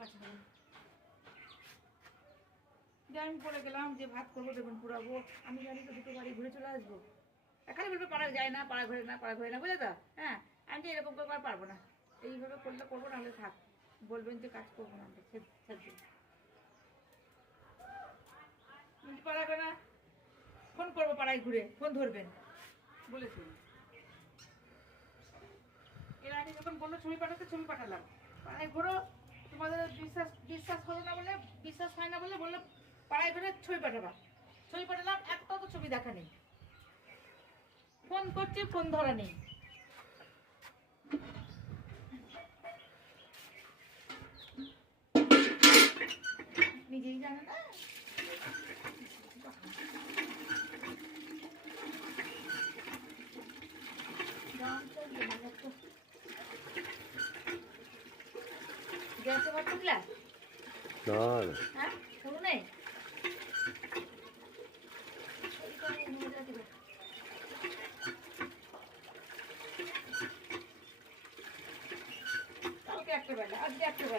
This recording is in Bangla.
কাছে হবে যে আমি পড়ে গেলাম যে ভাত করবো বেগুন পুরাবো, আমি জানি তো দুটো বাড়ি ঘুরে চলে আসবো। এখানে বলবে পাড়া যায় না, পাড়া ঘরে না, পাড়া ঘরে না, বুঝলে তো? হ্যাঁ, আমি তো এরকম করে আর পারবো না। এইভাবে করলে করবো, নাহলে থাক, বলবেন যে কাজ করবো না। পাড়া ঘরে না, ফোন করবো, পাড়ায় ঘুরে ফোন ধরবেন বলেছি। এর আগে যখন বললো ছবি পাঠাতে, ছবি পাঠালাম। পাড়ায় ঘুরো, তোমাদের বিশ্বাস হলো না বলে, বিশ্বাস হয় না বলে বললো পাড়ায় ঘুরে ছবি পাঠাবা। ছবি পাঠালাম, একটাও তো ছবি দেখা নেই। ফোন করছি, ফোন ধরা নেই। নিজেই জানে না। গ্যাসে ভাত করলা? হ্যাঁ, কোনো নেই। কালকে একটা বেলা, আজকে একটা বেলা।